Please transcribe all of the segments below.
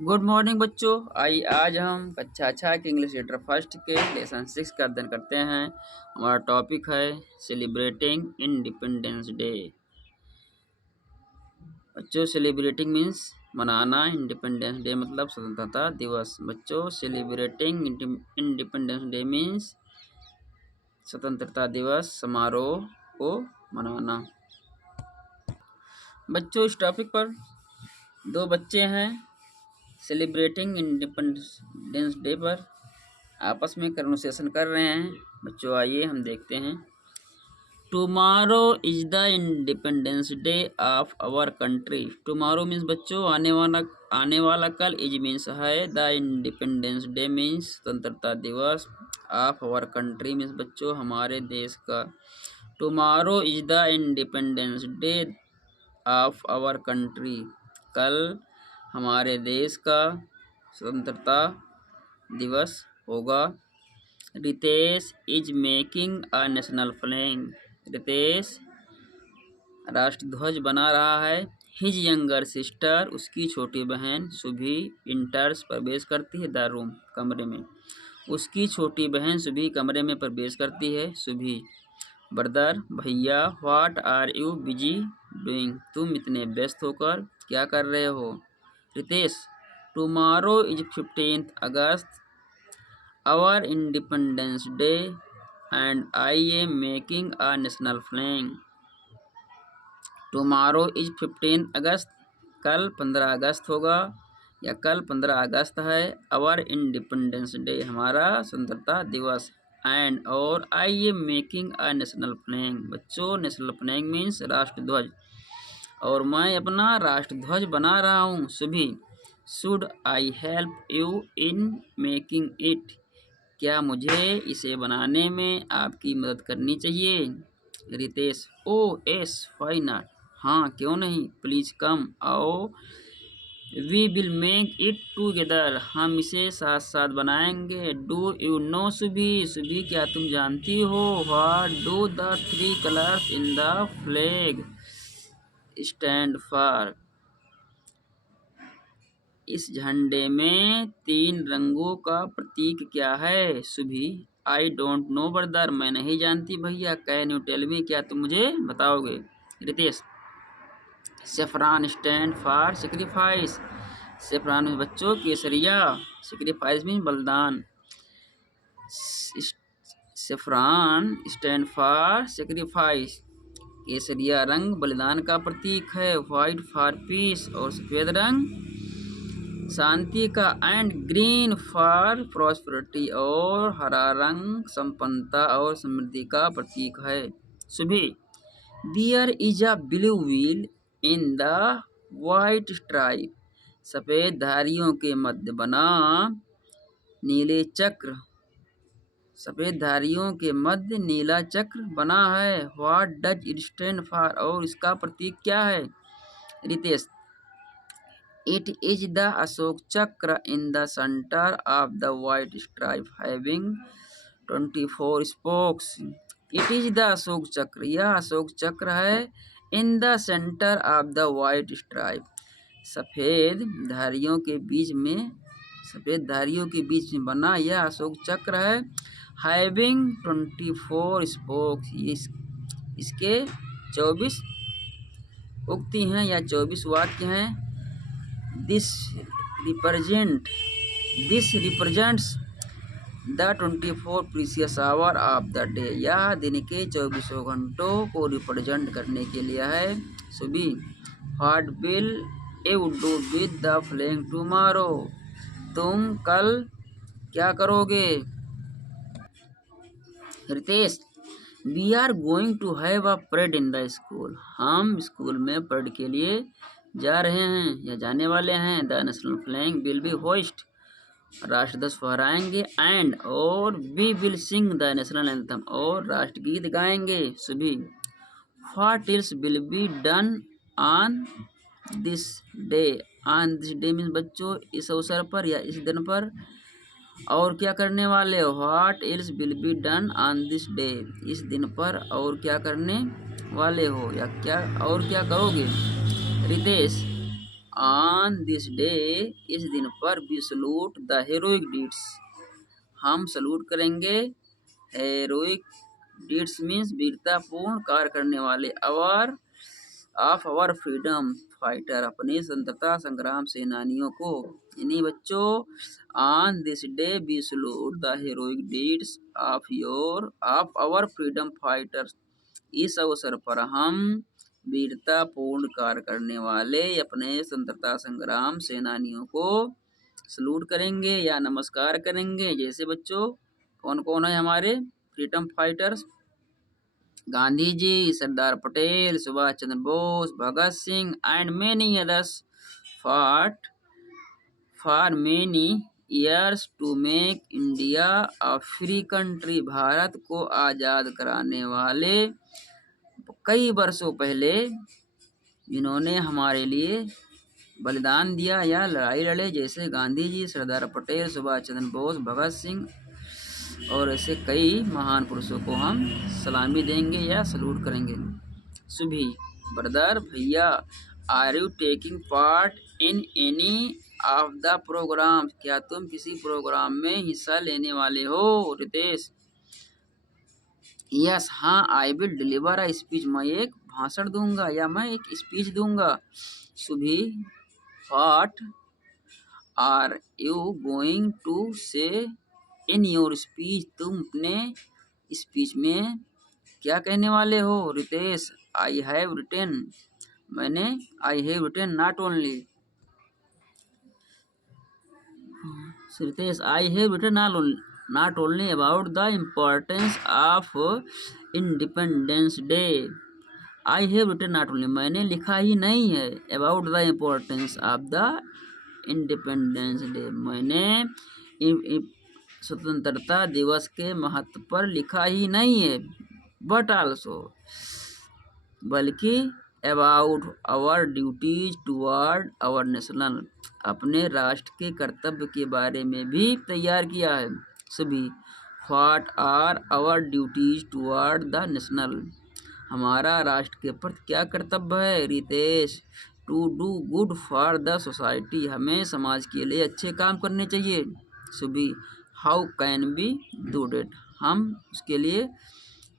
Good morning बच्चों। आज हम कक्षा 6 के इंग्लिश लीटर फर्स्ट के लेसन 6 का अध्ययन करते हैं। हमारा टॉपिक है सेलिब्रेटिंग इंडिपेंडेंस डे। बच्चों, सेलिब्रेटिंग मीन्स मनाना, इंडिपेंडेंस डे मतलब स्वतंत्रता दिवस। बच्चों, सेलिब्रेटिंग इंडिपेंडेंस डे मीन्स स्वतंत्रता दिवस समारोह को मनाना। बच्चों, इस टॉपिक पर दो बच्चे हैं सेलिब्रेटिंग इंडिपेंडेंस डे पर आपस में कन्वर्सेशन कर रहे हैं। बच्चों, आइए हम देखते हैं। Tomorrow is the independence day of our country. Tomorrow means बच्चों आने वाला कल। इज मीन्स है। द इंडिपेंडेंस डे मीन्स स्वतंत्रता दिवस। ऑफ आवर कंट्री मीन्स बच्चों हमारे देश का। Tomorrow is the independence day of our country. कल हमारे देश का स्वतंत्रता दिवस होगा। Ritesh is making a national flag. रितेश राष्ट्रध्वज बना रहा है। हिज यंगर सिस्टर उसकी छोटी बहन सुभी इंटर्स प्रवेश करती है द रूम कमरे में। उसकी छोटी बहन सुभी कमरे में प्रवेश करती है। सुभी ब्रदर भैया what are you busy doing. तुम इतने व्यस्त होकर क्या कर रहे हो। Ritesh tomorrow is 15th August our independence day and I am making a national flag. Tomorrow is 15th August कल 15 अगस्त होगा या कल 15 अगस्त है। आवर इंडिपेंडेंस डे हमारा स्वतंत्रता दिवस। एंड और I am making a national flag. बच्चों, नेशनल फ्लैग मीन्स राष्ट्रध्वज और मैं अपना राष्ट्रध्वज बना रहा हूँ। Subhi should I help you in making it. क्या मुझे इसे बनाने में आपकी मदद करनी चाहिए। Ritesh oh yes why not. हाँ, क्यों नहीं। प्लीज कम आओ। We will make it together. हम इसे साथ साथ बनाएंगे। Do you know Subhi. Subhi क्या तुम जानती हो। What do the 3 colours in the flag stand for. इस झंडे में 3 रंगों का प्रतीक क्या है। Subhi I don't know brother. मैं नहीं जानती भैया। Can you tell me. क्या तुम मुझे बताओगे। Ritesh saffron stand for sacrifice. Saffron में बच्चों केसरिया। सेक्रीफाइस में बलिदान। Saffron stand for sacrifice. केसरिया रंग बलिदान का प्रतीक है। व्हाइट फॉर पीस और सफेद रंग शांति का। एंड ग्रीन फॉर प्रॉस्पेरिटी और हरा रंग संपन्नता और समृद्धि का प्रतीक है। Subhi there is a blue wheel in the white stripe. सफेद धारियों के मध्य बना नीले चक्र। सफेद धारियों के मध्य नीला चक्र बना है। What does it stand for. और इसका प्रतीक क्या है। Ritesh it is the Ashok Chakra in the centre of the white stripe having 24 spokes. It is the Ashok Chakra. यह अशोक चक्र है। In the centre of the white stripe. सफेद धारियों के बीच में बना यह अशोक चक्र है। Having 24 spokes. इसके 24 उक्ति हैं या 24 वाक्य हैं। This represents the 24 precious hour of the day। यह दिन के 24 घंटों को रिप्रेजेंट करने के लिए है। सुबी What will you do with the flag tomorrow। तुम कल क्या करोगे। Ritesh We are going to have a parade in the school। हम स्कूल में परेड के लिए जा रहे हैं या जाने वाले हैं। The national flag will be host. राष्ट्रध्वज फहराएंगे। एंड और we will sing the national anthem और राष्ट्रगीत गाएंगे। Subhi what else will be done on this day. On this day means बच्चों इस अवसर पर या इस दिन पर और क्या करने वाले हो। What else will be done on this day. इस दिन पर और क्या करने वाले हो या क्या और क्या करोगे। रितेश ऑन दिस डे, इस दिन पर we salute the heroic deeds, हम सलूट करेंगे हेरोइक डीड्स मीन्स वीरतापूर्ण कार्य करने वाले our of our freedom fighter, अपने स्वतंत्रता संग्राम सेनानियों को। इन्हीं बच्चों, on this day we salute the heroic deeds of our freedom fighters, इस अवसर पर हम वीरतापूर्ण कार्य करने वाले अपने स्वतंत्रता संग्राम सेनानियों को सलूट करेंगे या नमस्कार करेंगे। जैसे बच्चों कौन कौन है हमारे freedom fighters? Gandhi ji, Sardar Patel, Subhash Chandra Bose, Bhagat Singh and many others fought for many years to make India a free country, Bharat को आज़ाद कराने वाले कई वर्षों पहले इन्होंने हमारे लिए बलिदान दिया या लड़ाई लड़े। जैसे गांधी जी, सरदार पटेल, सुभाष चंद्र बोस, भगत सिंह और ऐसे कई महान पुरुषों को हम सलामी देंगे या सलूट करेंगे। सुभी, ब्रदर भैया, are you taking part in any of the program, क्या तुम किसी प्रोग्राम में हिस्सा लेने वाले हो? रितेश, यस हाँ, I will deliver a speech, मैं एक भाषण दूंगा या मैं एक स्पीच दूंगा। Subhi, what are you going to say in your speech, तुम अपने स्पीच में क्या कहने वाले हो? रितेश, आई हैव रिटन, मैंने I have written not only, Ritesh I have written not only about the importance of independence day, I have written not only, मैंने लिखा ही नहीं है, about the importance of the independence day, मैंने स्वतंत्रता दिवस के महत्व पर लिखा ही नहीं है, बट आल्सो, बल्कि about our duties toward our national, अपने राष्ट्र के कर्तव्य के बारे में भी तैयार किया है। Subhi, what are our duties toward the national, हमारा राष्ट्र के प्रति क्या कर्तव्य है? Ritesh, to do good for the society, हमें समाज के लिए अच्छे काम करने चाहिए। Subhi, how can we do that, हम उसके लिए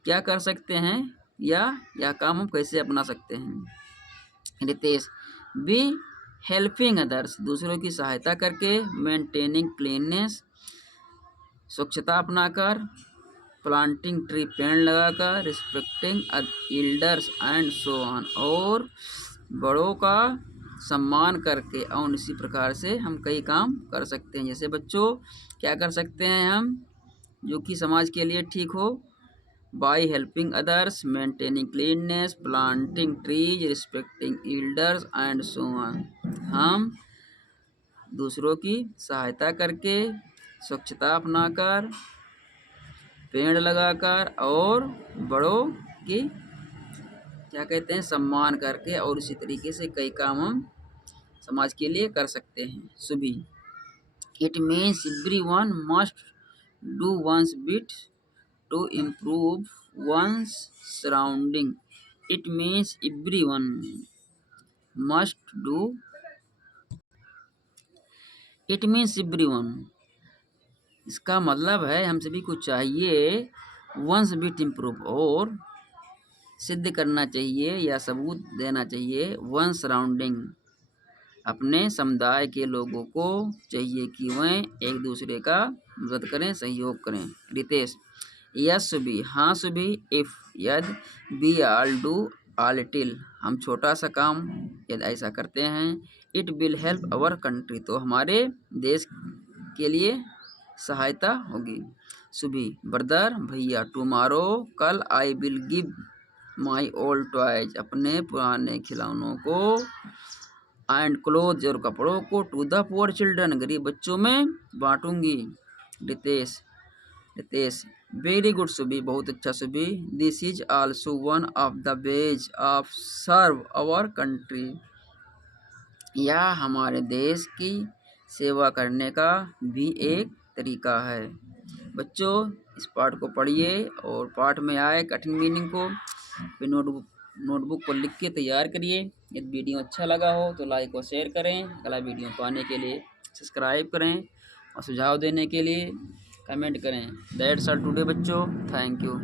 क्या कर सकते हैं या यह काम हम कैसे अपना सकते हैं? रितेश, बी हेल्पिंग अदर्स, दूसरों की सहायता करके, मेंटेनिंग क्लीननेस, स्वच्छता अपनाकर, प्लांटिंग ट्री, पेड़ लगाकर, respecting elders and so on, और बड़ों का सम्मान करके, और इसी प्रकार से हम कई काम कर सकते हैं। जैसे बच्चों क्या कर सकते हैं हम जो कि समाज के लिए ठीक हो? By helping others, maintaining cleanliness, planting trees, respecting elders and so on, हम दूसरों की सहायता करके, स्वच्छता अपनाकर, पेड़ लगाकर और बड़ों की क्या कहते हैं सम्मान करके, और इसी तरीके से कई काम हम समाज के लिए कर सकते हैं। Subhi, it means everyone must do one's bit to improve one's surrounding, it means everyone must do, it means everyone, इसका मतलब है हम सभी को चाहिए वंस बिट इम्प्रूव, और सिद्ध करना चाहिए या सबूत देना चाहिए, वन सराउंडिंग, अपने समुदाय के लोगों को चाहिए कि वह एक दूसरे का मदद करें, सहयोग करें। रितेश, यस सुबी, हाँ सुबी, इफ यदि, be all do a little, हम छोटा सा काम यदि ऐसा करते हैं, it will help our country, तो हमारे देश के लिए सहायता होगी। सुबी, ब्रदर भैया, टुमारो, कल I will give my old toys, अपने पुराने खिलौनों को, एंड क्लोथ, और कपड़ों को, टू द पुअर चिल्ड्रन, गरीब बच्चों में बांटूंगी। रितेश, रितेश, वेरी गुड सुबी, बहुत अच्छा Subhi, this is also one of the ways of serve our country, यह हमारे देश की सेवा करने का भी एक तरीका है। बच्चों इस पाठ को पढ़िए और पाठ में आए कठिन मीनिंग को फिर नोटबुक नोटबुक पर लिख के तैयार करिए। यदि वीडियो अच्छा लगा हो तो लाइक और शेयर करें। अगला वीडियो पाने के लिए सब्सक्राइब करें और सुझाव देने के लिए कमेंट करें। दैट्स ऑल टुडे बच्चों, थैंक यू।